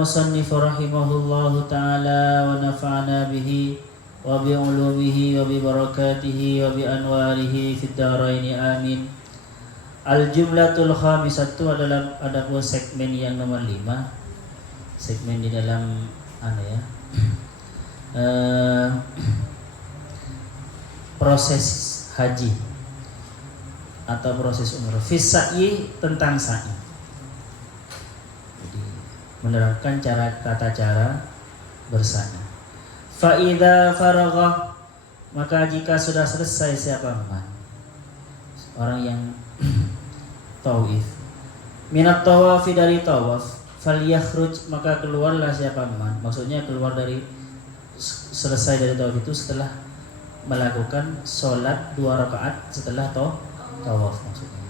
Musannif rahimahullahu ta'ala wa nafa'ana bihi wa bi'ulumihi wa bibarakatihi wa bi'anwarihi fid dharaini amin. Al-jumlatul khamisatu adalah pun segmen yang nomor 5. Segmen di dalam proses haji atau proses umrah. Fi sa'i, tentang sa'i. Menerapkan tata cara bersa'i. Fa idza faragha, maka jika sudah selesai siapa man, orang yang tawaf, minat tawafi, dari tawaf, falyakhruj, maka keluarlah siapa man, maksudnya keluar dari selesai dari tawaf itu setelah melakukan sholat 2 rakaat setelah tawaf maksudnya.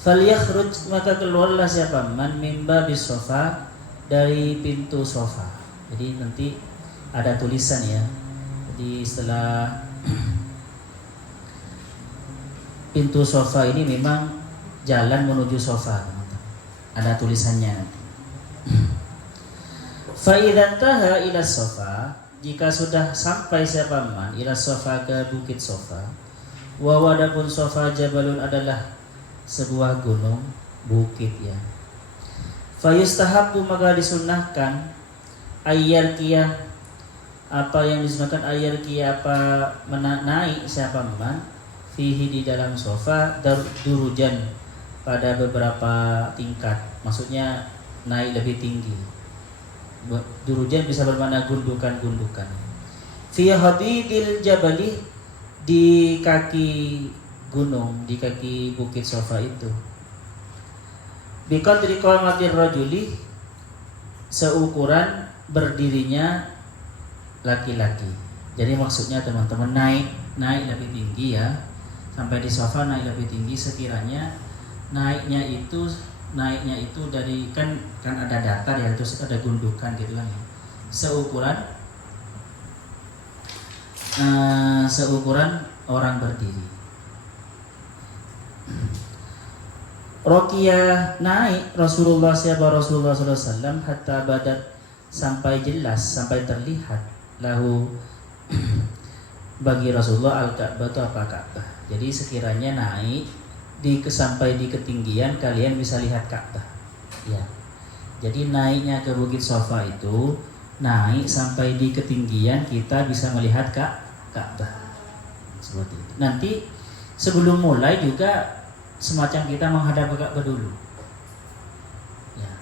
Falyakhruj, maka keluarlah siapa man, mimba bis sofa, dari pintu sofa. Jadi nanti ada tulisan ya. Jadi setelah pintu sofa ini memang jalan menuju sofa, ada tulisannya nanti. Fa idza taha ila sofa, jika sudah sampai siapa man ila sofa, ke bukit sofa. Wa wadapun sofa jabalun, adalah sebuah gunung, bukit ya. Fayustahabbu, maka disunnahkan, ayyar kiyah, apa yang disunnahkan, ayyar kiyah, apa naik siapa man, fihi, di dalam sofa, durujan, pada beberapa tingkat, maksudnya naik lebih tinggi. Durujan bisa bermakna gundukan-gundukan. Fi hadidil jabali, di kaki gunung, di kaki bukit sofa itu. Biqadri qamatir rajuli, seukuran berdirinya laki-laki. Jadi maksudnya teman-teman naik lebih tinggi ya, sampai di sofa naik lebih tinggi, sekiranya naiknya itu dari kan ada datar ya, terus ada gundukan gitu kan ya. Seukuran orang berdiri. Roqiyah, naik Rasulullah sallallahu alaihi wasallam, hatta badat, sampai jelas, sampai terlihat, lahu, bagi Rasulullah, al-Ka'bah, itu apa Ka'bah. Jadi sekiranya naik sampai di ketinggian, kalian bisa lihat Ka'bah ya. Jadi naiknya ke bukit Sofa itu naik sampai di ketinggian, kita bisa melihat Ka'bah seperti itu. Nanti sebelum mulai juga semacam kita menghadap ke Ka'bah dulu ya.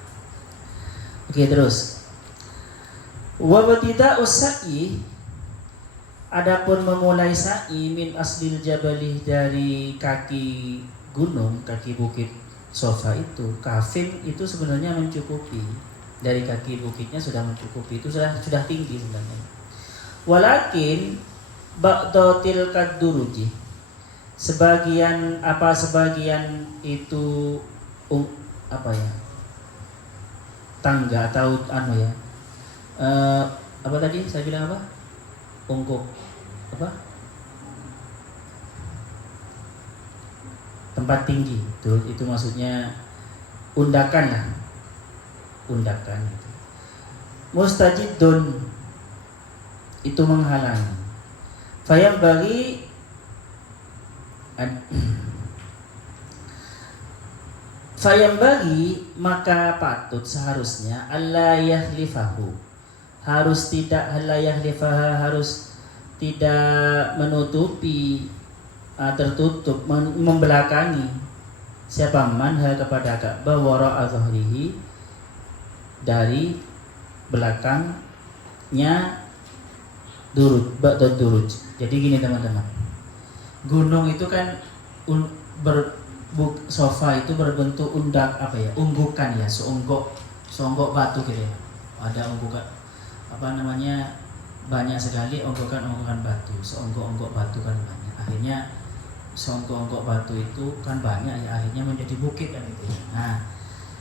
Oke, terus wa batida'us sa'i, adapun memulai sa'i, min aslil jabali, dari kaki gunung, kaki bukit Sofa itu, kafin, itu sebenarnya mencukupi, dari kaki bukitnya sudah mencukupi, itu sudah tinggi sebenarnya. Walakin ba'datil kadduruji, sebagian itu tangga atau apa tadi saya bilang apa? Ungkuk apa? Tempat tinggi. Itu maksudnya undakan lah. Undakan itu. Mustajidun, itu menghalangi. Fayam bagi maka patut, seharusnya, alla yahlifahu, harus tidak menutupi, tertutup, membelakangi siapa man kepada Ka'bah, wara'a zahrihi, dari belakangnya, duruj. Jadi gini teman-teman, gunung itu kan Sofa itu berbentuk unggukan ya, seonggok batu gitu ya. Ada unggukan banyak sekali onggokan batu, seonggok batu kan banyak. Akhirnya seonggok batu itu kan banyak ya, akhirnya menjadi bukit kan gitu. Nah,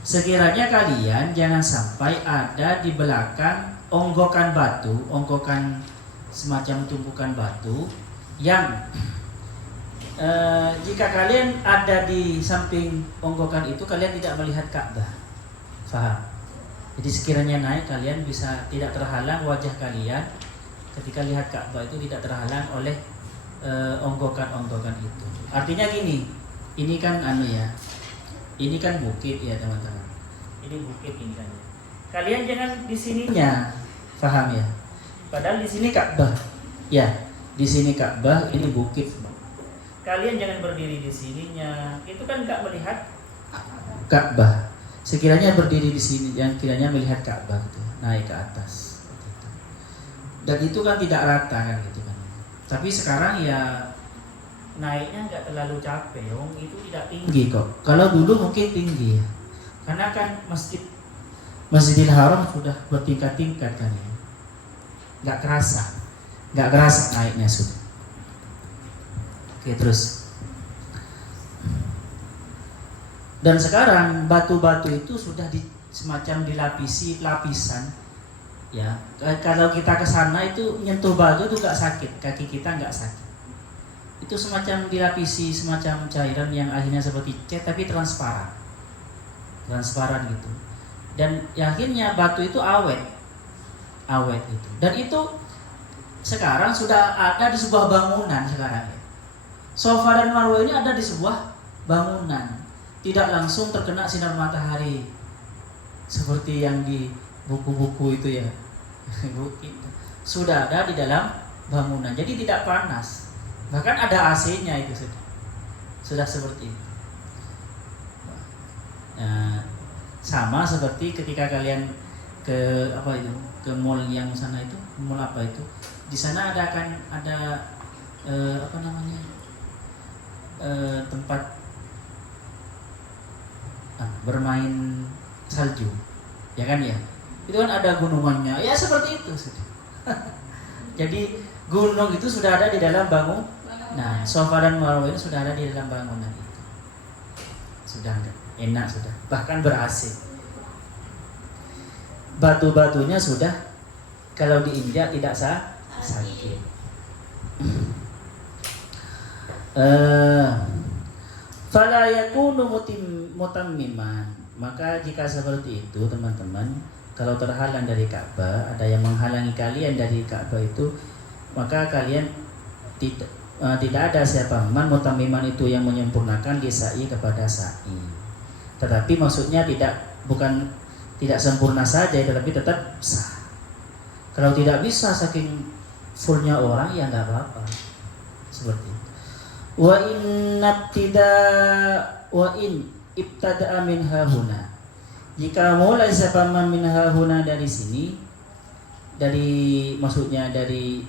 sekiranya kalian jangan sampai ada di belakang onggokan batu, onggokan semacam tumpukan batu yang jika kalian ada di samping onggokan itu, kalian tidak melihat Ka'bah. Faham? Jadi sekiranya naik, kalian bisa tidak terhalang wajah kalian ketika lihat Ka'bah itu tidak terhalang oleh onggokan-onggokan itu. Artinya gini, ini kan ini kan bukit ya teman-teman. Ini bukit ini kan. Kalian jangan di sininya, paham ya? Padahal di sini Ka'bah. Ya, di sini Ka'bah, ini bukit. Kalian jangan berdiri di sininya. Itu kan enggak melihat Ka'bah. Sekiranya berdiri di sini, yang kiranya melihat Ka'bah gitu, naik ke atas. Dan itu kan tidak rata kan gitu kan. Tapi sekarang ya naiknya nggak terlalu capek, itu tidak tinggi kok. Kalau dulu mungkin tinggi ya. Karena kan Masjidil Haram sudah bertingkat-tingkat kan ya. Nggak kerasa naiknya sudah. Oke, terus. Dan sekarang batu-batu itu sudah semacam dilapisi lapisan, ya. Kalau kita ke sana itu nyentuh batu itu nggak sakit, kaki kita nggak sakit. Itu semacam dilapisi semacam cairan yang akhirnya seperti cat tapi transparan gitu. Dan akhirnya batu itu awet itu. Dan itu sekarang sudah ada di sebuah bangunan sekarang ya. Safa dan Marwah ini ada di sebuah bangunan. Tidak langsung terkena sinar matahari seperti yang di buku-buku itu ya. Sudah ada di dalam bangunan, jadi tidak panas. Bahkan ada AC-nya itu sudah seperti itu. Sama seperti ketika kalian ke mall yang sana itu, mall apa itu? Di sana ada tempat bermain salju, ya kan ya? Itu kan ada gunungannya, ya seperti itu sudah. Jadi gunung itu sudah ada di dalam bangunan. Nah, Safa dan Marwah ini sudah ada di dalam bangunan itu. Sudah enak sudah, bahkan ber-AC. Batu-batunya sudah, kalau diinjak tidak sakit. Fala yakunu mutammiman. Maka jika seperti itu teman-teman, kalau terhalang dari Ka'bah, ada yang menghalangi kalian dari Ka'bah itu, maka kalian tidak ada siapa mutammiman itu yang menyempurnakan di sa'i kepada sa'i. Tetapi maksudnya bukan tidak sempurna saja, tetapi tetap sah. Kalau tidak bisa saking fullnya orang ya nggak apa-apa. Seperti itu. Wa in ibtada'a min hahuna. Jika mulai siapa min hahuna dari sini, maksudnya dari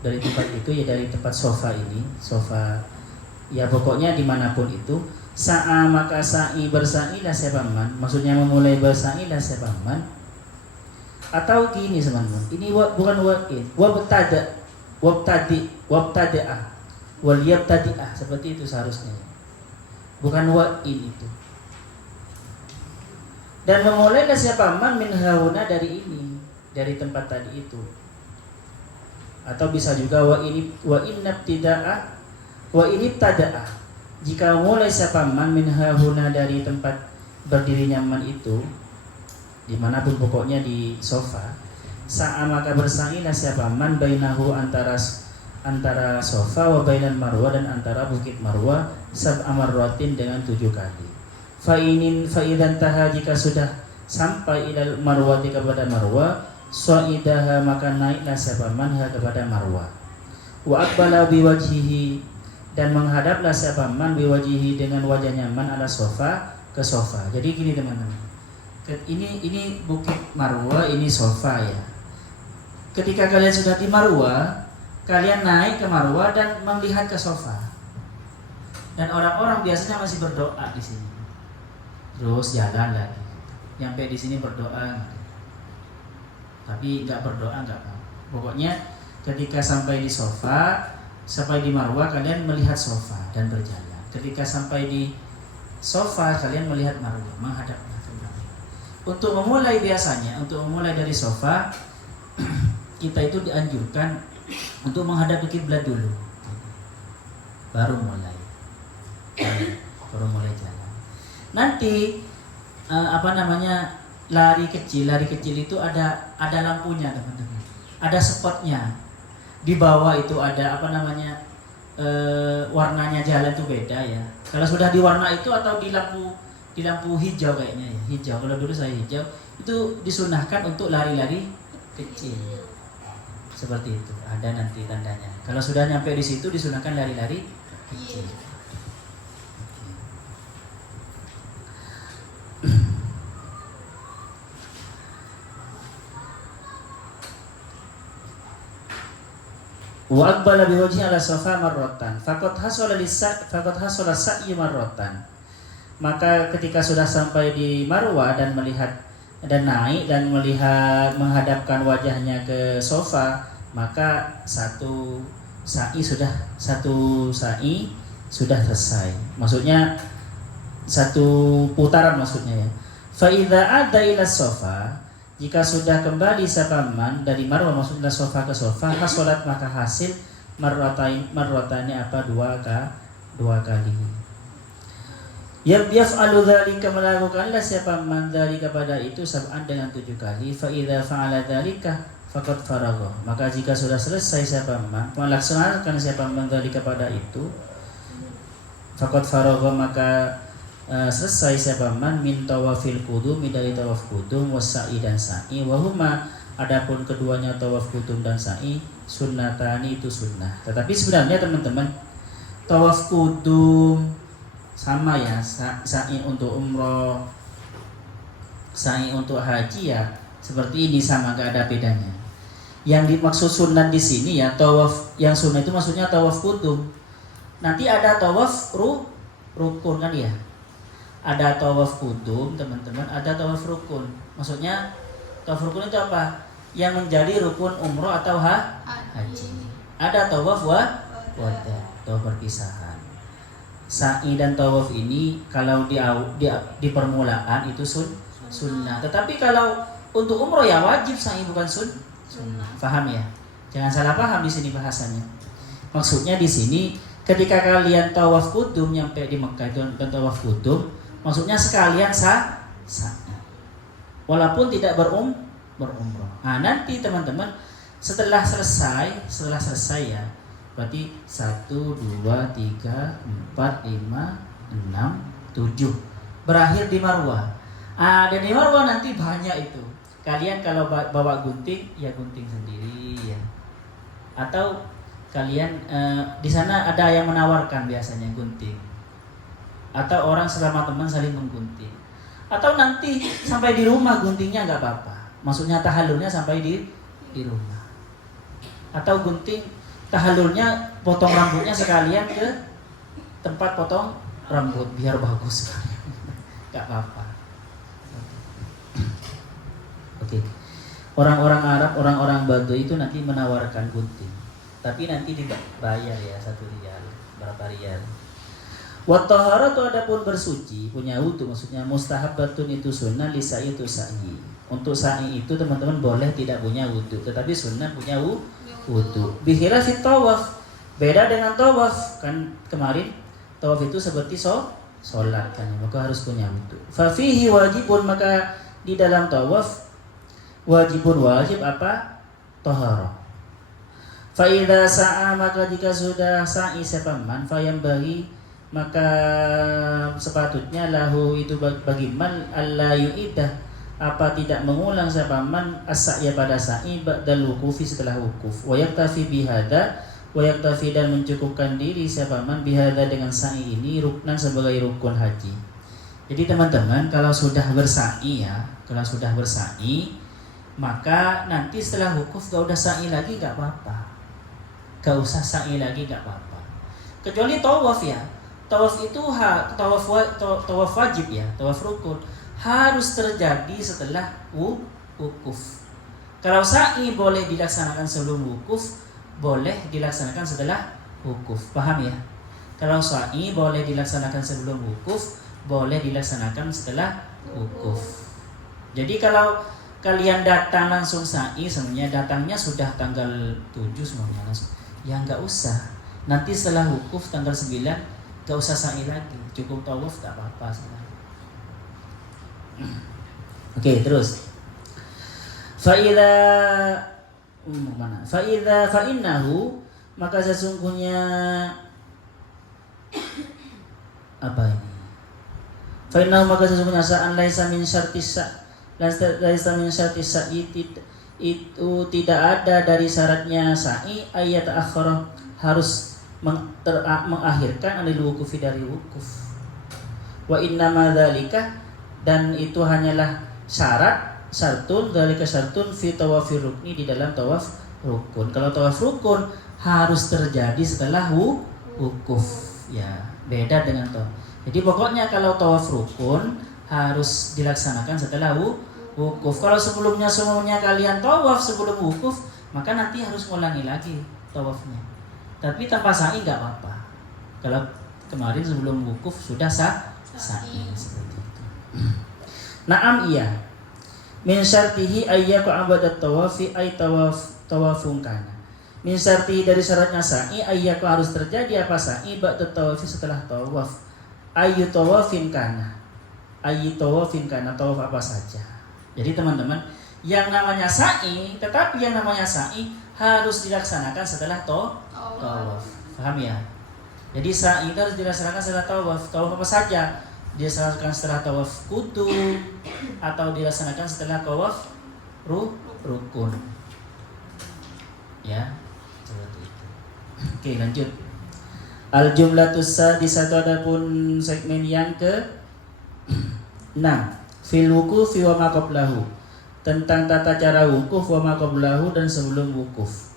tempat itu ya, dari tempat sofa ini, ya pokoknya dimanapun itu, sa'a maka sa'i bersa'ilah siapa man, maksudnya memulai bersa'ilah siapa man. Atau gini teman-teman, ini bukan wa'in, wabtadi'ah wal yabtadi'ah, seperti itu seharusnya, bukan wa'in itu. Dan memulailah siapa man min hauna dari ini, dari tempat tadi itu. Atau bisa juga wa in ibtada'a, jika mulai siapa man min hauna dari tempat berdirinya man itu, dimanapun pokoknya di sofa, sa'a maka bersa'ilah siapa man bainahu antara sofa wa bainal marwah, dan antara bukit marwah, sab'a marratin dengan 7 kali. Fa'idan taha, jika sudah sampai ilal marwati kepada marwah, sa'idaha maka naiklah siapa manha kepada marwah. Wa aqbala biwajhihi, dan menghadaplah siapa man biwajhihi dengan wajahnya man ala sofa, ke sofa. Jadi gini teman-teman, ini bukit marwah, ini sofa ya. Ketika kalian sudah di marwah, kalian naik ke marwah dan melihat ke sofa. Dan orang-orang biasanya masih berdoa di sini. Terus jalan lagi, nyampe di sini berdoa, tapi nggak berdoa nggak apa. Pokoknya ketika sampai di sofa, sampai di marwah, kalian melihat sofa dan berjalan. Ketika sampai di sofa, kalian melihat marwah, menghadap ke marwah. Untuk memulai dari sofa, kita itu dianjurkan untuk menghadap ke kiblat dulu, baru mulai jalan. Nanti lari kecil itu ada lampunya teman-teman, ada spotnya. Di bawah itu ada apa namanya, warnanya jalan itu beda ya. Kalau sudah di warna itu atau di lampu hijau kayaknya ya, hijau. Kalau dulu saya hijau itu disunahkan untuk lari-lari kecil. Seperti itu, ada nanti tandanya. Kalau sudah nyampe di situ disunahkan lari-lari kecil. Wa aqbala biwajhi ala safa marratan faqad hasala sa'yu marratan. Maka ketika sudah sampai di Marwah dan melihat dan naik dan melihat menghadapkan wajahnya ke sofa, maka satu sa'i sudah selesai. Maksudnya satu putaran maksudnya ya. Fa idza ada ila sofa, jika sudah kembali sapaman dari Marwah maksudnya sofa ke sofa, hasolat maka hasil marwatani apa dua kali. Yaf'alu dzalika, melakukanlah siapa man dzalika pada itu sab'an dengan 7 kali. Fa idza fa'ala dzalika faqad faragha, maka jika sudah selesai siapa man melaksanakan siapa man dzalika pada itu, faqad faragha maka selesai siapa man min tawafil qudum, dari tawaf qudum, wassa'i dan sa'i, wa huma adapun keduanya tawaf qudum dan sa'i sunnatani itu sunnah. Tetapi sebenarnya teman-teman, tawaf qudum sama ya, sa'i untuk umroh, sa'i untuk haji ya seperti ini, sama, gak ada bedanya. Yang dimaksud sunnah di sini ya, tawaf yang sunnah itu maksudnya tawaf qudum. Nanti ada tawaf rukun kan ya. Ada tawaf qudum teman-teman, ada tawaf rukun. Maksudnya tawaf rukun itu apa? Yang menjadi rukun umroh atau haji. Ada tawaf wada, tawaf perpisahan. Sa'i dan tawaf ini kalau di permulaan itu sunnah. Tetapi kalau untuk umroh ya wajib sa'i, bukan sunnah. Paham ya? Jangan salah paham di sini bahasanya. Maksudnya di sini ketika kalian tawaf qudum nyampe di Mekah dan tawaf qudum, maksudnya sekalian sa'i. Walaupun tidak berumroh. Nah, nanti teman-teman setelah selesai ya, berarti 1, 2, 3, 4, 5, 6, 7 berakhir di Marwah. Dan di Marwah nanti banyak itu. Kalian kalau bawa gunting ya gunting sendiri ya. Atau kalian di sana ada yang menawarkan biasanya gunting. Atau orang selama teman saling menggunting. Atau nanti sampai di rumah guntingnya nggak apa-apa. Maksudnya tahallulnya sampai di rumah. Atau gunting tahallulnya potong rambutnya sekalian ke tempat potong rambut biar bagus. Gak apa-apa. Oke. Orang-orang Arab, orang-orang Badui itu nanti menawarkan gunting. Tapi nanti dibayar ya 1 riyal, berapa riyal. Wa taharatu, adapun bersuci, punya wudu, maksudnya mustahabbatun itu sunnah, lisa'i itu sa'i. Untuk sa'i itu teman-teman boleh tidak punya wudu, tetapi sunnah punya wudu. Bihilafit tawaf, beda dengan tawaf. Kan kemarin tawaf itu seperti sholat kan, maka harus punya wudu. Fa fihi wajibun, maka di dalam tawaf wajib apa? Taharah. Fa idza sa'a, maka jika sudah sa'i sepaman, fa yang bagi maka sepatutnya lahu itu bagi man alla yu'idah, apa tidak mengulang sepaman as-sa'ya pada sa'i ba'dal wukufi, setelah wukuf. Wa yaktafi bihada, wa yaktafi dan mencukupkan diri sepaman bihada dengan sa'i ini ruknan sebagai rukun haji. Jadi teman-teman, kalau sudah bersa'i ya, maka nanti setelah wukuf gak udah sa'i lagi gak apa-apa. Gak usah sa'i lagi gak apa-apa. Kecuali tawaf ya. Tawaf itu tawaf wajib ya, tawaf rukun harus terjadi setelah wukuf. Kalau sa'i boleh dilaksanakan sebelum wukuf, boleh dilaksanakan setelah wukuf. Paham ya? Kalau sa'i boleh dilaksanakan sebelum wukuf, boleh dilaksanakan setelah wukuf. Jadi kalau kalian datang langsung sa'i, sebenarnya datangnya sudah tanggal 7 semuanya langsung. Ya enggak usah. Nanti setelah wukuf tanggal 9 gak usah sa'i lagi, cukup tawaf gak apa-apa sebenarnya. Oke, terus. Fa'idha mana? Fa'innahu, maka sesungguhnya apa ini? Fa'innahu, maka sesungguhnya sa'an laisa min syartis itu tidak ada dari syaratnya sa'i ayat akhirah harus mengakhirkan anil wukufi dari wukuf. Wa innama dzalika, dan itu hanyalah syartun dzalika syartun fi tawafir rukni, di dalam tawaf rukun. Kalau tawaf rukun harus terjadi setelah wukuf, ya beda dengan tawaf. Jadi pokoknya kalau tawaf rukun harus dilaksanakan setelah wukuf. Kalau sebelumnya semuanya kalian tawaf sebelum wukuf, maka nanti harus ulangi lagi tawafnya. Tapi tanpa sa'i nggak apa-apa. Kalau kemarin sebelum wukuf sudah sa'i seperti itu. Naam, iya. Min syartihi ayyaku abadat tawafi ay tawafun kana. Min syartihi, dari syaratnya sa'i ayyaku harus terjadi apa sa'i ba'da tawafi, setelah tawaf. Ayyu tawafin kana. Ayyu tawafin kana, tawaf apa saja. Jadi teman-teman, yang namanya sa'i, tetapi yang namanya sa'i harus dilaksanakan setelah tawaf. Paham ya? Jadi sa'i itu harus dilaksanakan setelah tawaf. Tawaf apa saja? Dilaksanakan setelah tawaf qudum atau dilaksanakan setelah tawaf rukun. Ya, seperti itu. Oke, lanjut. Al jumlatus sadisatu, adapun segmen yang ke 6. Fil wukufi wa ma qablahu, tentang tata cara wukuf, wa ma qablahu, dan sebelum wukuf.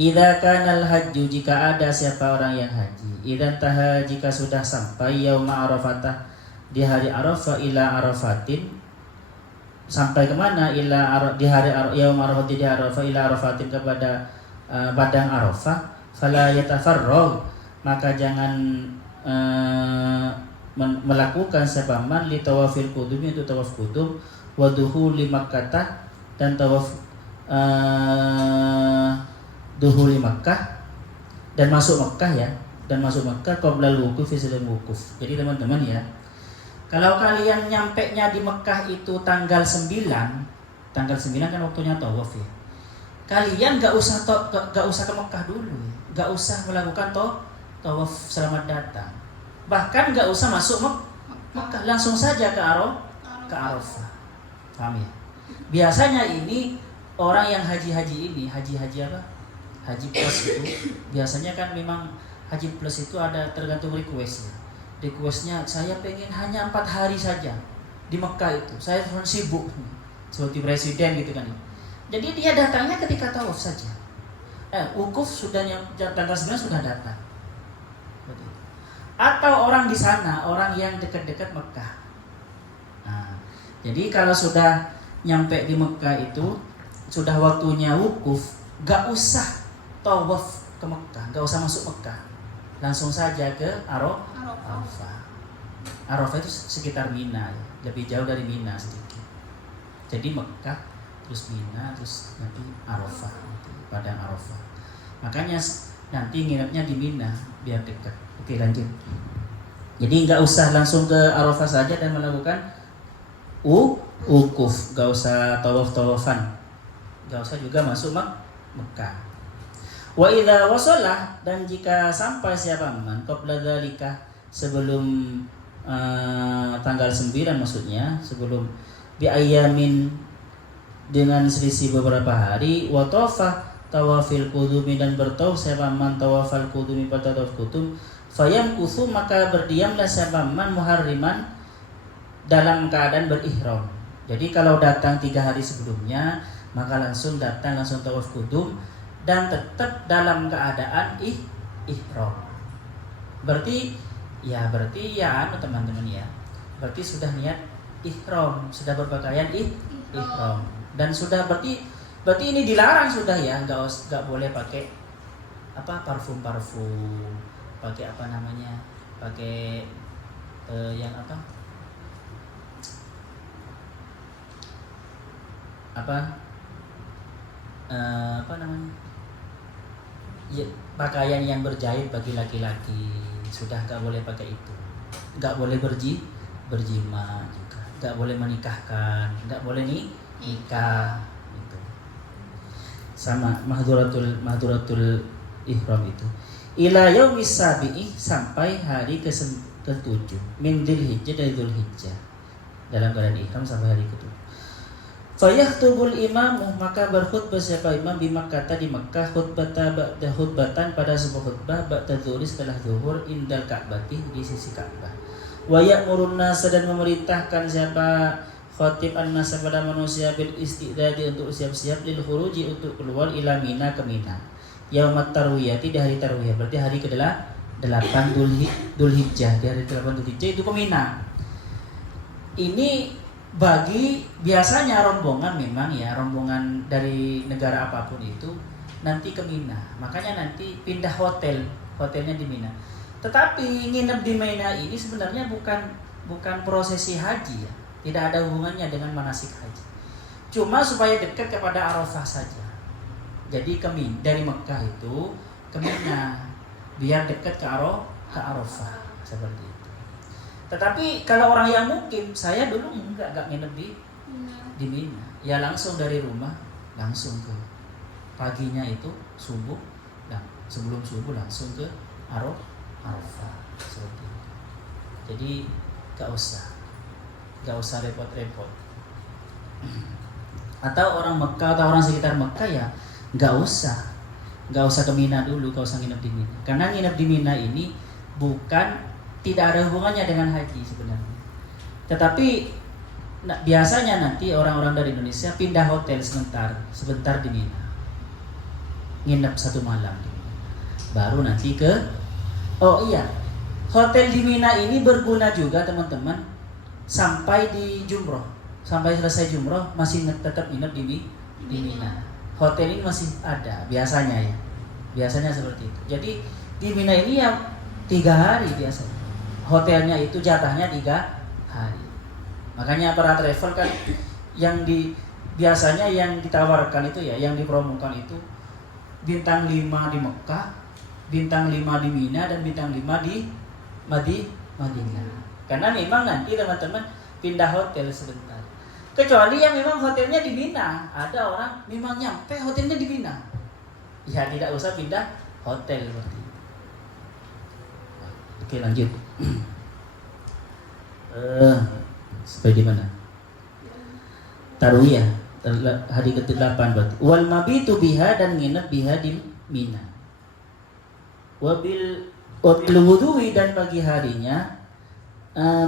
Idza kana al-hajju, jika ada siapa orang yang haji, idza taha, jika sudah sampai yauma arafatah, di hari Arafah, ila arafatin, sampai kemana? Di hari yauma arafah, di Arafah, ila arafatin, kepada padang Arafah, fala yatafarragh, maka jangan melakukan sabaman li tawafil qudum, itu tawaf qudum, wa duhuli Makkah, dan tawaf duhuli Makkah, dan masuk Makkah, ya, dan masuk Makkah qabla al-wukuf, sebelum wukuf. Jadi teman-teman ya, kalau kalian nyampenya di Makkah itu tanggal 9 kan waktunya tawaf ya. Kalian gak usah ke Makkah dulu ya. Gak usah melakukan tawaf selamat datang. Bahkan gak usah masuk Makkah, langsung saja ke Arafah. Paham ya? Biasanya ini orang yang haji-haji ini, haji apa? Haji plus itu biasanya kan memang haji plus itu ada tergantung requestnya. Requestnya, saya pengen hanya 4 hari saja di Mekah itu. Saya sibuk seperti presiden gitu kan. Jadi dia datangnya ketika tawaf saja. Wukuf sudah tanggal 9 sudah datang. Atau orang di sana, orang yang dekat-dekat Mekah. Nah, jadi kalau sudah nyampe di Mekah itu sudah waktunya wukuf, gak usah tawaf ke Mekah, gak usah masuk Mekah, langsung saja ke Arafah. Arafah itu sekitar Mina, ya. Lebih jauh dari Mina sedikit. Jadi Mekah, terus Mina, terus nanti Arafah, padang Arafah. Makanya nanti nginepnya di Mina biar dekat. Oke, lanjut. Jadi nggak usah langsung ke Arafah saja dan melakukan wukuf, nggak usah tawaf-tawafan, nggak usah juga masuk Mekah. Wa idza wasala, dan jika sampai siapa man qabla dzalika, sebelum tanggal 9 maksudnya, sebelum bi ayamin, dengan selisih beberapa hari, wa tawafil qudumi, dan bertawaf siapa man tawafal qudumi pada tawaf qudum, fayamkuthu, maka berdiamlah siapa man muharriman, dalam keadaan berihram. Jadi kalau datang 3 hari sebelumnya, maka langsung tawaf qudum dan tetap dalam keadaan ihram. Berarti ya teman-teman ya. Berarti sudah niat ihram, sudah berpakaian ihram, dan sudah berarti ini dilarang sudah ya, enggak boleh pakai parfum, pakai pakai yang ya, pakaian yang berjahit bagi laki-laki sudah nggak boleh pakai itu, nggak boleh berjima juga. nggak boleh menikahkan, nggak boleh nikah itu. Sama mahduratul ihram itu. Ila yaumis sabi'i, sampai hari ke-7 min Dzulhijjah, dari Dzulhijjah, dalam keadaan ihram sampai hari ke-7. Fayahtubul imamu, maka berkhutbah siapa imam di Makkah, di Makkah, khutbatan pada sebuah khutbah ba'da zuhur, setelah zuhur, indal Ka'bati, di sisi Ka'bah. Wa ya'murun nasa, dan memerintahkan siapa khatib an-nasa pada manusia bil istidadi, untuk siap-siap lil khuruji, untuk keluar ila Mina, ke Mina. Yaumat tarwiyati, di hari tarwiyah, berarti hari ke-8 Dzulhijjah, di hari ke-8 Dzulhijjah itu ke Mina. Ini bagi biasanya rombongan, memang ya, rombongan dari negara apapun itu nanti ke Mina, makanya nanti pindah hotelnya di Mina. Tetapi nginep di Mina ini sebenarnya bukan prosesi haji ya, tidak ada hubungannya dengan manasik haji, cuma supaya dekat kepada Arafah saja. Jadi dari Mekah itu ke Mina biar dekat ke Arafah, seperti itu. Tetapi kalau orang yang mukim, saya dulu enggak nginep di Mina. Ya langsung dari rumah, langsung ke paginya itu subuh, nah sebelum subuh langsung ke Arafah, seperti itu. Jadi enggak usah repot-repot. Atau orang Mekah atau orang sekitar Mekah ya enggak usah ke Mina dulu, enggak usah nginep di Mina. Karena nginep di Mina ini tidak ada hubungannya dengan haji sebenarnya. Tetapi biasanya nanti orang-orang dari Indonesia pindah hotel sebentar di Mina, nginep 1 malam di Mina. Baru nanti hotel di Mina ini berguna juga teman-teman sampai di Jumroh, sampai selesai Jumroh masih tetap nginep di Mina. Hotel ini masih ada biasanya seperti itu. Jadi di Mina ini ya 3 hari biasanya. Hotelnya itu jatahnya 3 hari. Makanya para travel kan biasanya yang ditawarkan itu ya, yang dipromokan itu bintang 5 di Mekah, bintang 5 di Mina, dan bintang 5 di Madinah. Karena memang nanti teman-teman pindah hotel sebentar. Kecuali yang memang hotelnya di Mina, ada orang memang nyampe hotelnya di Mina, ya tidak usah pindah hotel seperti itu. Oke, lanjut. Sampai di mana? Tarwiyah, hari ke-8 berarti. Wal mabitu biha, dan nginep biha di Mina. Wabil wudu'i, dan pagi harinya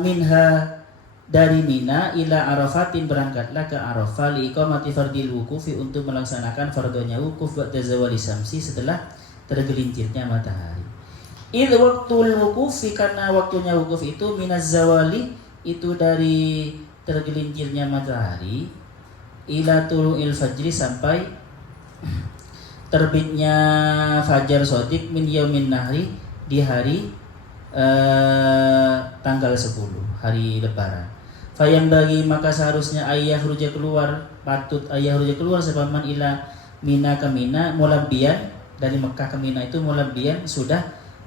minha, dari Mina, ila Arafatin, berangkatlah ke Arafah, liiqamati fardil wukufi, untuk melaksanakan fardonya wukuf ba'da zawali syamsi, setelah tergelincirnya matahari. Idh waktul wukufi, karena waktunya wukuf itu minaz zawali, itu dari tergelincirnya matahari, ila tulu'il fajri, sampai terbitnya fajar shadiq, min yaumin nahri, di hari tanggal 10, hari lebaran. Fayam bagi, maka seharusnya ayah ruja keluar, patut ayah ruja keluar sepaman ila Mina, ke Mina, mulabbiyan, dari Mekah ke Mina itu mulabbiyan, sudah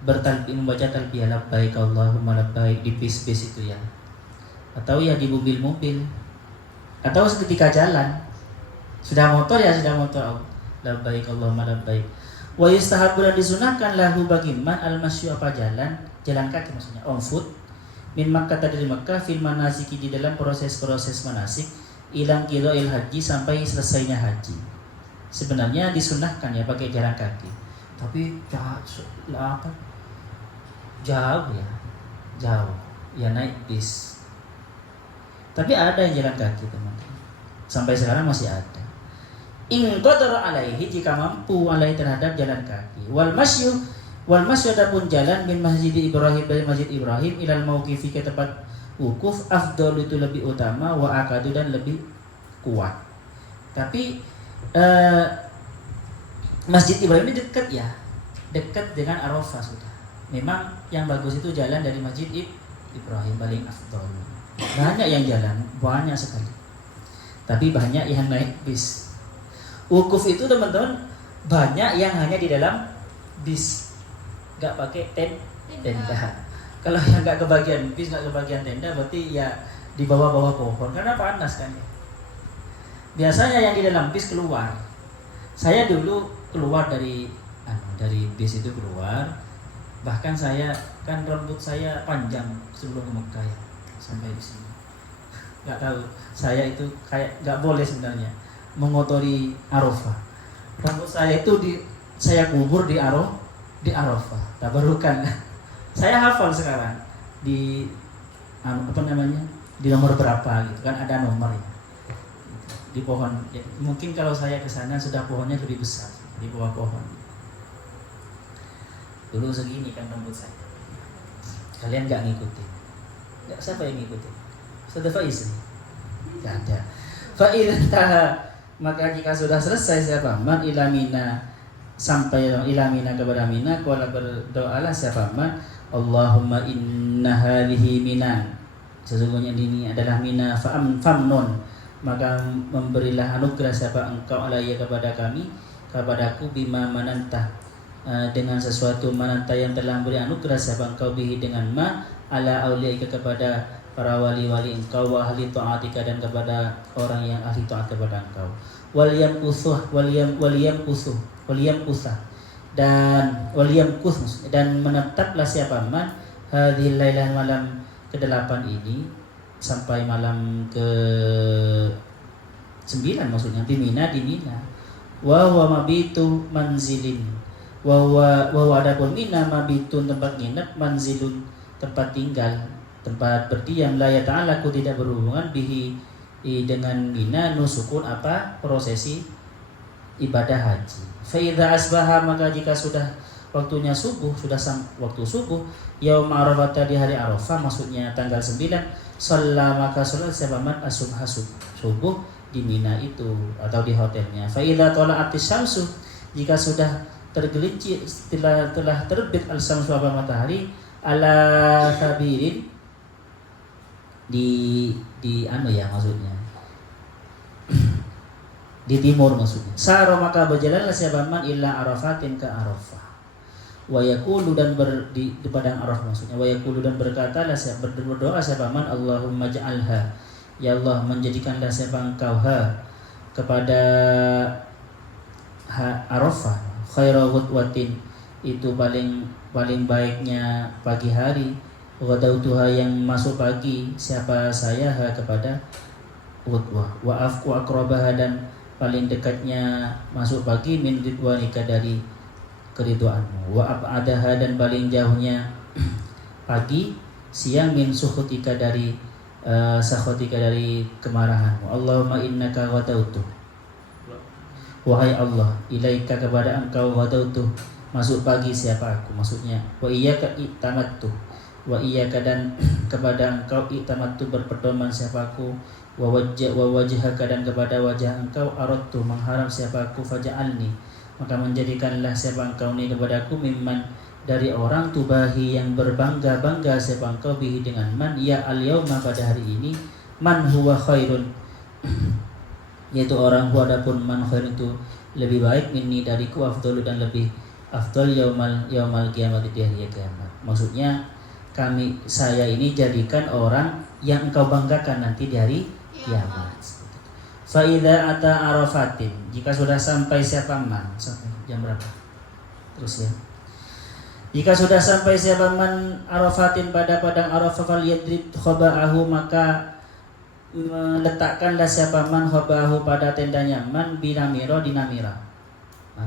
membaca talbiyah, labbaik Allahumma labbaik, di bis-bis itu ya, atau ya di mobil-mobil, atau seketika jalan, sudah motor, labbaik Allahumma labbaik. Wa yustahabbu, dan disunahkan lahu bagi man al-masyu, apa jalan kaki maksudnya, on foot, min Makkah, dari Makkah, fil manasiki, di dalam proses-proses manasik, ilang kiloil haji, sampai selesainya haji. Sebenarnya disunahkan ya pakai jalan kaki, tapi jauh ya naik bis. Tapi ada yang jalan kaki teman-teman, sampai sekarang masih ada. In qadara alaihi, jika mampu alaihi, terhadap jalan kaki. Wal masyu, adapun jalan min masjid Ibrahim, dari masjid Ibrahim, ilal mauqifi, ke tempat wukuf, afdal, itu lebih utama, wa akadu, dan lebih kuat. Tapi masjid Ibrahim ini dekat dengan Arafah sudah. Memang yang bagus itu jalan dari masjid Ibrahim, paling afdal. Banyak yang jalan, banyak sekali. Tapi banyak yang naik bis. Wukuf itu teman-teman banyak yang hanya di dalam bis, nggak pakai tenda. Kalau yang nggak kebagian bis, nggak kebagian tenda, berarti ya di bawah-bawah pohon karena panas kan ya. Biasanya yang di dalam bis keluar. Saya dulu keluar dari bis itu keluar. Bahkan saya kan rambut saya panjang sebelum ke Mekah ya, sampai di sini. Nggak tahu, saya itu kayak nggak boleh sebenarnya mengotori Arafah. Rambut saya itu saya kubur di Arafah. Tabarukan. Saya hafal sekarang di di nomor berapa gitu kan, ada nomor ya. Di pohon ya, mungkin kalau saya ke sana sudah pohonnya lebih besar di bawah pohon. Dulu segini kan rambut saya. Kalian nggak ngikutin? Nggak, siapa yang ngikutin? Sudah Faiz? Nggak ada. Fa'idha, maka jika sudah selesai siapa man ilamina, sampai ilamina kepada Mina, qala berdoalah siapa man, Allahumma inna hadhihi minan, sesungguhnya ini adalah Mina, famnun, maka memberilah anugerah siapa engkau alaiya kepada kami, kepadaku, bima manantah, dengan sesuatu manantah yang telah memberi anugerah siapa engkau bihi dengan ma, ala auliyaika kepada para wali-wali engkau, wa ahli ta'atika dan kepada orang yang ahli taat kepada engkau, waliyam kusah dan menetaplah siapa man hadhil lailah, malam ke-8 ini sampai malam ke-9 maksudnya di Mina, wa huwa mabitu manzilin, wa adapun Mina mabitun tempat nginep, manzilun tempat tinggal, tempat berdiam, la yata'alaku tidak berhubungan bihi dengan Mina, nusukun apa prosesi ibadah haji. Fa idza asbaha, maka jika sudah waktunya subuh, waktu subuh, yaum Arafah, di hari Arafah, maksudnya tanggal 9, shalla, maka salat siapa man as-subha, subuh di Mina itu atau di hotelnya. Fa idza tala'atis syamsu, jika sudah tergelincir, telah terbit al-syamsu, apa matahari, ala tabirin, di maksudnya di timur maksudnya. Saro, maka berjalanlah siapa man illa Arafatin, ke Arafah. Wa yaqulu, dan di padang Arafah maksudnya. Wa yaqulu, dan berkatalah berdoa siapa man, Allahumma ja'alha, ya Allah menjadikanlah siapa engkau kepada Arafah, khaira ghudwatin, itu paling baiknya pagi hari, ghadautuha, yang masuk pagi siapa saya kepada ghudwah, wa afku akrabaha, dan paling dekatnya masuk pagi, min ridwanika, dari keridhaanmu, wa abadaha, dan paling jauhnya pagi siang, min sukhutika, dari sakhatika, dari kemarahanmu. Allahumma innaka ghadautu, wahai Allah, ilaika, kepada engkau, ghadautu, masuk pagi siapa aku, maksudnya wa iyyaka itamattu, wa iyyaka, dan kepada engkau itamattu, berpedoman siapa aku, wa wajhaka, dan kepada wajah engkau, aradtu, mengharap siapa aku, faj'alni, maka menjadikanlah siapa engkau ni kepadaku, mimman, dari orang, tubahi, yang berbangga-bangga siapa engkau, bihi dengan man, ya al-yauma, pada hari ini, man huwa khairun, yaitu orang huwa, adapun man khairun itu lebih baik, minni, dariku, afdalu, dan lebih afdal, yaumal kiamat, di hari kiamat. Maksudnya saya ini jadikan orang yang engkau banggakan nanti di hari kiamat. Fa idza ata Arafatin, jika sudah sampai siapa man, sampai jam berapa? Terus ya. Jika sudah sampai siapa man Arafatin, pada padang Arafah, fal yadrib khaba'ahu, maka meletakkanlah siapa man khaba'ahu, pada tendanya man, binamira, di Namira.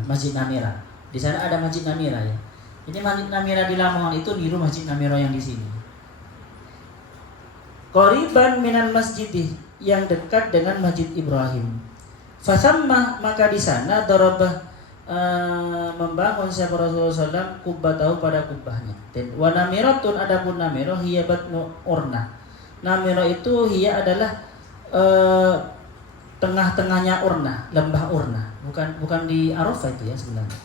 Masjid Namira. Di sana ada Masjid Namira ya. Ini Masjid Namira di Lamongan itu niru Masjid Namira yang di sini. Qoriban minal masjidih, yang dekat dengan Masjid Ibrahim. Fasamma, maka di sana darabah, membangun siapa Rasulullah SAW kubbatahu, pada kubbahnya. Dan wa namiratun, adapun Namira, hiya batnu urna. Namira itu hiya adalah tengah-tengahnya urna, lembah urna. Bukan di Arafah itu ya sebenarnya.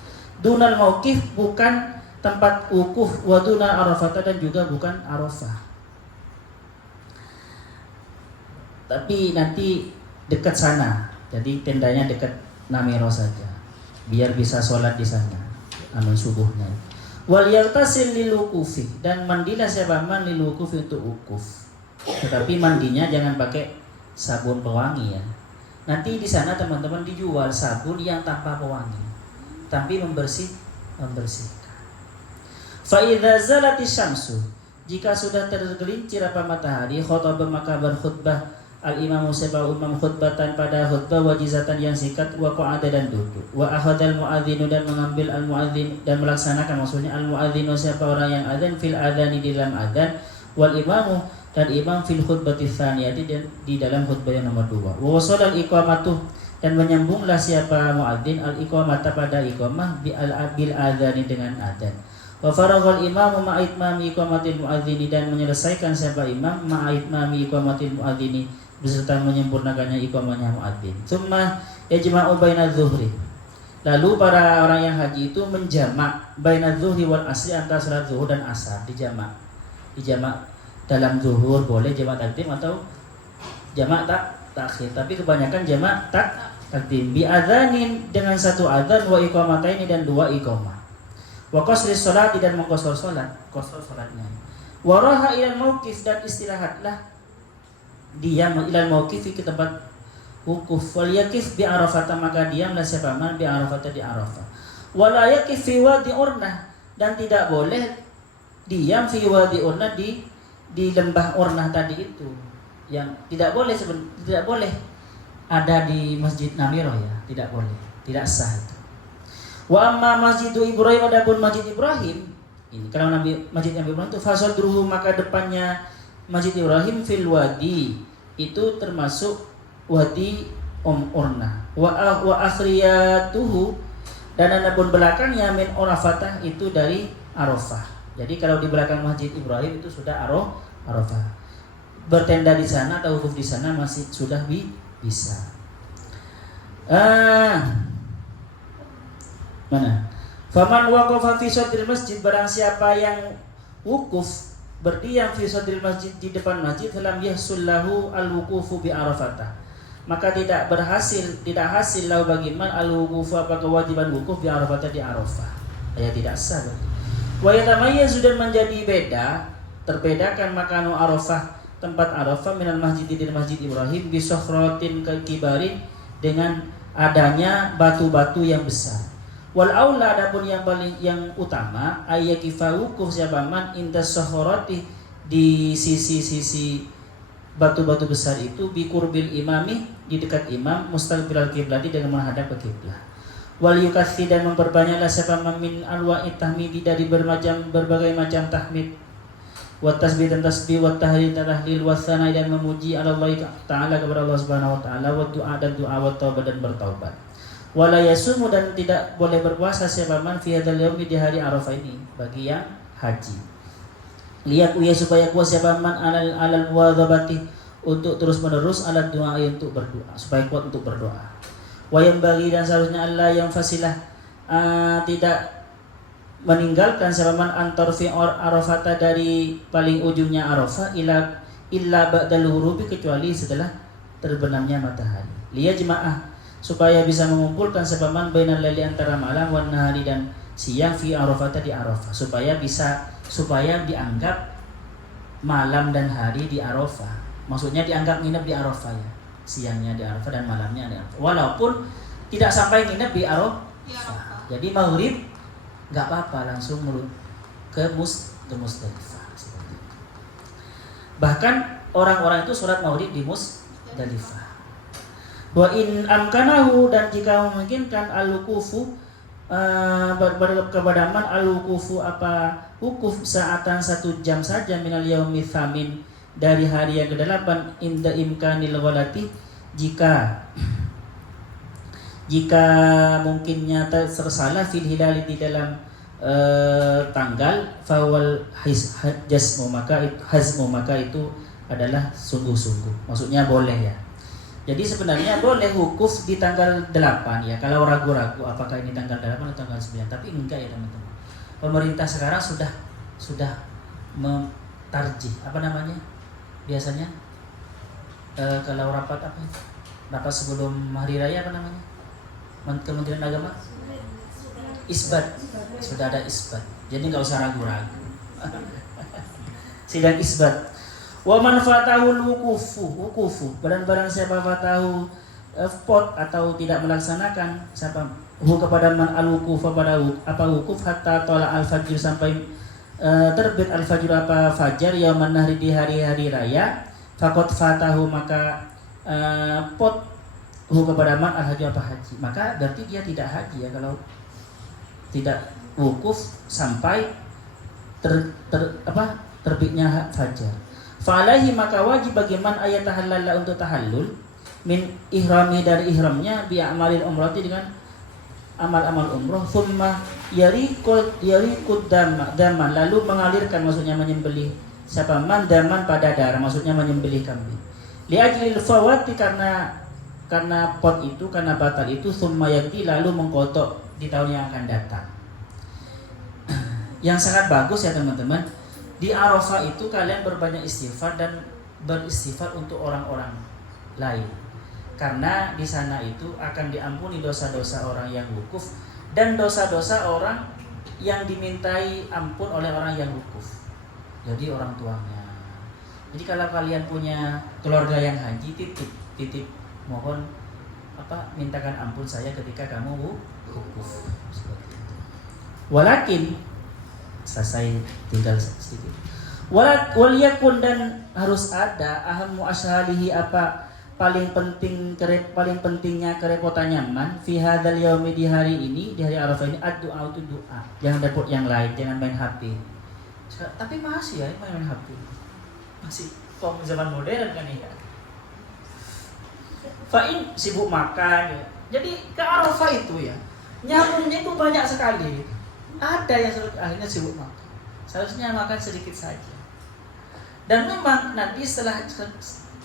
Dunal mauqif, bukan tempat wukuf, wa dunal Arafah, dan juga bukan Arafah. Tapi nanti dekat sana. Jadi tendanya dekat Namira saja, biar bisa sholat di sana subuhnya. Wal yartasil lil wukufi, dan mandilah siapa man lil wukufi, untuk wukuf. Tetapi mandinya jangan pakai sabun pewangi ya. Nanti di sana teman-teman dijual sabun yang tanpa pewangi, tapi membersihkan. Fa idza zalatis syamsu, jika sudah tergelincir apa matahari, khotbah maka berkhutbah al-imamu sebab imam khutbatan pada khutbah wajizatan yang singkat wa qa'ada dan duduk. Wa akhadal muadzinu dan mengambil al-muadzin dan melaksanakan, maksudnya al-muadzinu siapa orang yang adzan fil adzani di dalam adzan, wal imamu dan imam fil khutbati tsaniyati di dalam khutbah yang nomor 2. Wa wasalal iqamatu dan menyambunglah siapa muadzin al-iqamata pada iqamah bil adzani dengan adzan. Wa faraghal imamu ma'itmami iqamatil muadzini dan menyelesaikan siapa imam ma'itmami iqamatil muadzini beserta menyempurnakannya iqamahnya muadzin. Tsumma yajma'u bainadz zuhri. Lalu para orang yang haji itu menjamak bainadz zuhri wal asri antara salat zuhur dan asar, dijamak. Dijamak dalam zuhur boleh jamak takdim atau jamak takhir, tapi kebanyakan jamak takdim bi adzanin dengan satu adzan wa iqamataini dan 2 iqamah. Wa qasri sholati dan mengqasar salatnya. Wa raha ilal mauqif dan istirahatlah diam ilal mauqif ke tempat wukuf. Wal yakif bi Arafah maka diamlah siapa man bi Arafah di Arafah. Wa la yakif fi wadi urnah dan tidak boleh diam fi wadi urnah di lembah urnah tadi itu. Yang tidak boleh ada di Masjid Namiroh ya, tidak boleh, tidak sah itu. Wa amma Masjidu Ibrahim, adapun Masjid Ibrahim ini kalau Masjid Nabi Ibrahim itu fasadruhu maka depannya Masjid Ibrahim fil wadi itu termasuk wadi Urnah wa akhriyatuhu dan adapun belakangnya min Arafatah itu dari Arafah. Jadi kalau di belakang Masjid Ibrahim itu sudah Arafah. Bertenda di sana atau wukuf di sana masih sudah bisa. Mana? Faman waqafa fi sadril masjid, barang siapa yang wukuf berdiam fi sadril masjid di depan masjid, falam yahsul lahu al-wuqufu bi Arafatah. Maka tidak hasil lahu bagi man al-wuqufu apa kewajiban wukuf bi Arafatah di Arafah. Ya tidak sah. Wa yatamayyazu dan menjadi terbedakan makanu Arafah tempat Arafah minal masjid di Masjid Ibrahim bi sokhratin kibarin dengan adanya batu-batu yang besar. Wal aula adapun yang utama ayyakifa wukuf siapa man indas sokhorati di sisi-sisi batu-batu besar itu bi qurbil imami di dekat imam mustaqbilal kiblati dengan menghadap ke kiblat. Wal yukathi dan memperbanyaklah siapa man min anwa'it tahmidi dari berbagai macam tahmid wa tasbih dan tasbih wa tahlil dan tahlil wa tsanai dan memuji Allah Ta'ala kepada Allah Subhanahu wa taala wa doa dan doa wa taubat dan bertaubat. Wala yasumu dan tidak boleh berpuasa siapa man fi hadzal yaumi di hari Arafah ini bagi yang haji. Lihat uya supaya kuat siapa man alal muwadzabati untuk terus-menerus alat doa untuk berdoa, supaya kuat untuk berdoa. Wa yang bagi dan seharusnya Allah yang fasilah tidak meninggalkan siapa man antar fi Arafata dari paling ujungnya Arafah illa ba'dal ghurubi kecuali setelah terbenamnya matahari. Liya jemaah supaya bisa mengumpulkan sepaman bainal laili antara malam wan nahari dan siang fi Arafah di Arafah supaya dianggap malam dan hari di Arafah. Maksudnya dianggap nginep di Arafah ya. Siangnya di Arafah dan malamnya di Arafah. Walaupun tidak sampai nginep di Arafah. Jadi maghrib enggak apa-apa langsung ke Musdalifah seperti itu. Bahkan orang-orang itu sholat maghrib di Musdalifah. Wa in amkanahu dan jika memungkinkan al-wuqufu kepada man al-wuqufu apa wukuf saatan 1 jam saja minal yaumi tsamin dari hari yang ke-8 inda imkanil ghalati jika mungkinnya tersalah fil hilal di dalam tanggal fawal hazmu maka itu adalah sungguh-sungguh, maksudnya boleh ya. Jadi sebenarnya boleh wukuf di tanggal 8 ya. Kalau ragu-ragu apakah ini tanggal 8 atau tanggal 9, tapi enggak ya teman-teman. Pemerintah sekarang sudah mentarjih apa namanya? Biasanya kalau rapat sebelum hari raya apa namanya? Kementerian Agama? Isbat. Sudah ada isbat. Jadi enggak usah ragu-ragu. Sidang isbat. Wa man fatahu wukufu dan barang siapa fatahu pot atau tidak melaksanakan siapa kepada man al-wukufa pada apa wukuf hatta tola al-fajr sampai terbit al-fajr apa fajar yauman nahri di hari-hari raya faqad fatahu maka pot kepada man al-haji apa haji, maka berarti dia tidak haji ya kalau tidak wukuf sampai terbitnya fajar. Fa'alaihi maka wajib bagi man ayat tahallala untuk tahallul min ihrami dari ihramnya bi amalil umrati dengan amal-amal umroh thumma yariqud daman lalu mengalirkan maksudnya menyembelih siapa man daman pada darah maksudnya menyembelih kambing li ajlil fawati karena pot itu karena batal itu thumma yaqdi lalu mengkotok di tahun yang akan datang. Yang sangat bagus ya teman-teman, di Arafah itu kalian berbanyak istighfar dan beristighfar untuk orang-orang lain. Karena di sana itu akan diampuni dosa-dosa orang yang wukuf dan dosa-dosa orang yang dimintai ampun oleh orang yang wukuf. Jadi orang tuanya. Jadi kalau kalian punya keluarga yang haji, titip mohon mintakan ampun saya ketika kamu wukuf. Seperti itu. Walakin selesai tinggal sedikit. Waliyakun dan harus ada ahammu asyhalihi apa paling pentingnya kerepotannya man fi hadzal yaumi di hari ini di hari Arafah ini ad-du'a itu doa. Jangan dapur yang lain, jangan main HP. Tapi masih ya main HP. Masih zaman modern kan ya. Fa'in sibuk makan ya. Jadi ke Arafah itu ya nyamuknya itu banyak sekali. Ada yang akhirnya sibuk makan. Seharusnya makan sedikit saja. Dan memang nanti setelah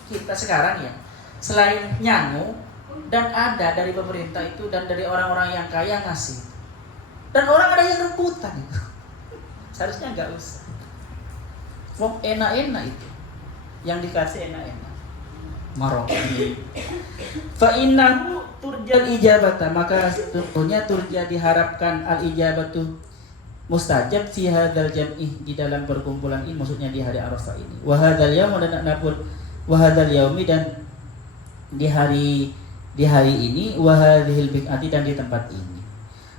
kita sekarang ya, selain nyamuk dan ada dari pemerintah itu dan dari orang-orang yang kaya ngasih. Dan orang ada yang rebutan itu. Seharusnya enggak usah. Wong enak-enak itu. Yang dikasih enak-enak. Marok. Fa innahu turjal ijabata maka tentunya turja diharapkan al ijabatu mustajab fi hadzal jam'i di dalam perkumpulan ini maksudnya di hari Arafah ini. Wa hadzal yaum dan adapun wa hadzal yaumi dan di hari ini wa hadzal bi'ati dan di tempat ini.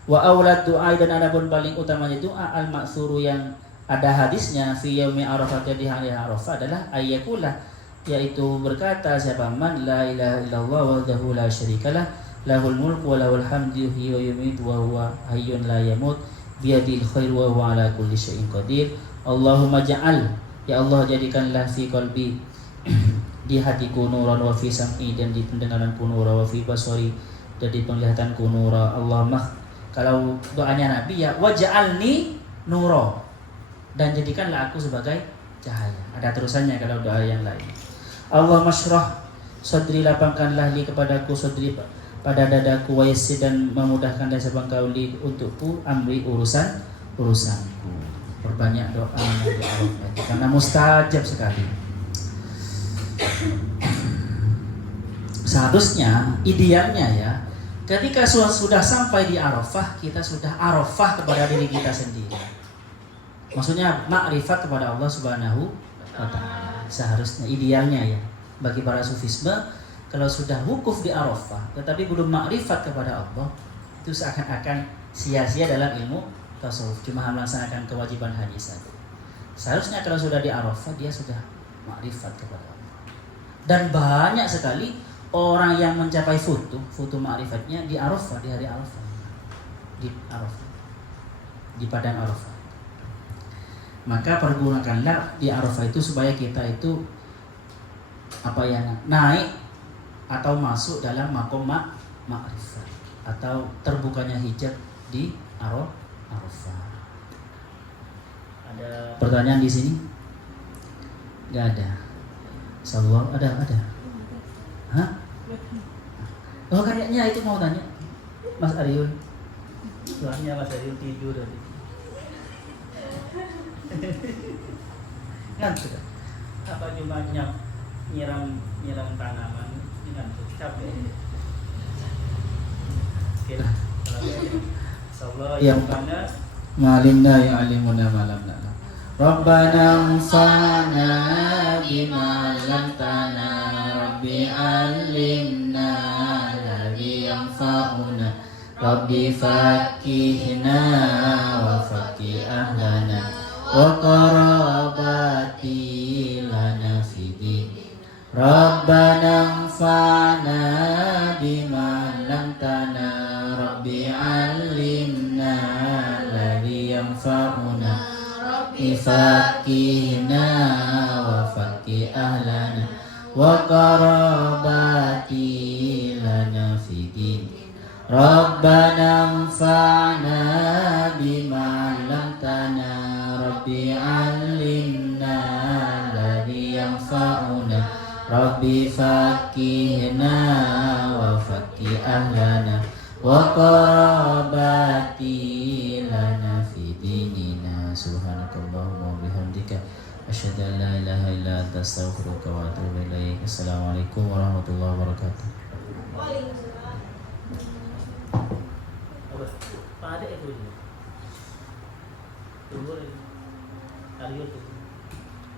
Wa aulad du'a dan adapun paling utamanya doa al maksuru yang ada hadisnya fi yaumi Arafah di hari Arafah adalah ayyakula yaitu berkata siapa man la ilaha illallah wahdahu la syarikalah lahul mulku wa lahul hamdu yuhyi wa yumiitu wa huwa hayyun la yamut biyadil khair wa huwa ala kulli syai'in qadir. Allahumma ja'al ya Allah jadikanlah fi qalbi di hatiku nuran wa fi sam'i dan di pendengaranku nuran wa fi basari dan di penglihatanku nuran. Allahumma kalau doanya Nabi ya waj'alni nura dan jadikanlah aku sebagai cahaya. Ada terusannya kalau doa yang lain. Allah masyrah sadri lapangkanlah li kepadaku sadri pada dadaku wa yassir dan memudahkan dasar bangkauli untukku amri urusanku. Perbanyak doa di Arafah karena mustajab sekali. Seharusnya idealnya ya ketika sudah sampai di Arafah kita sudah Arafah kepada diri kita sendiri. Maksudnya makrifat kepada Allah Subhanahu wa ta'ala. Seharusnya idealnya ya bagi para sufisme kalau sudah wukuf di Arafah tetapi belum makrifat kepada Allah itu seakan-akan sia-sia dalam ilmu tasawuf cuma melaksanakan kewajiban haji saja. Seharusnya kalau sudah di Arafah dia sudah makrifat kepada Allah. Dan banyak sekali orang yang mencapai futu makrifatnya di Arafah, di hari Arafah. Di Arafah. Di padang Arafah. Maka pergunakanlah di Arafah itu supaya kita itu naik atau masuk dalam makom ma'rifat atau terbukanya hijab di Arafah. Ada pertanyaan di sini? Enggak ada. Insyaallah ada. Hah? Oh kayaknya itu mau tanya Mas Ariun. Soalnya Mas Ariun tidur tadi. Ngantuk. Apa cuma nyiram tanaman ngantuk capek. Oke lah. Insyaallah yang mana ngalimna ya alimuna malam na'lam. Rabbana anfa'na بما علمتنا ربي علمنا الذي ينفعنا ربي فقهنا وفقه أهلنا وقراباتي لنا في دين ربنا انفعنا بما علمتنا ربي علمنا الذي ينفعنا ربي فقهنا وفقه أهلنا وقراباتي لنا في دين ربنا انفعنا بما علمتنا ربي علمنا الذي ينفعنا ربي فقهنا وفقه أهلنا وقراباتي لنا في ديننا سبحانك اللهم وبحمدك أشهد أن لا إله إلا أنت أستغفرك وأتوب إليك السلام عليكم ورحمة الله وبركاته. Pak Ade itu. Tunggu. Kalian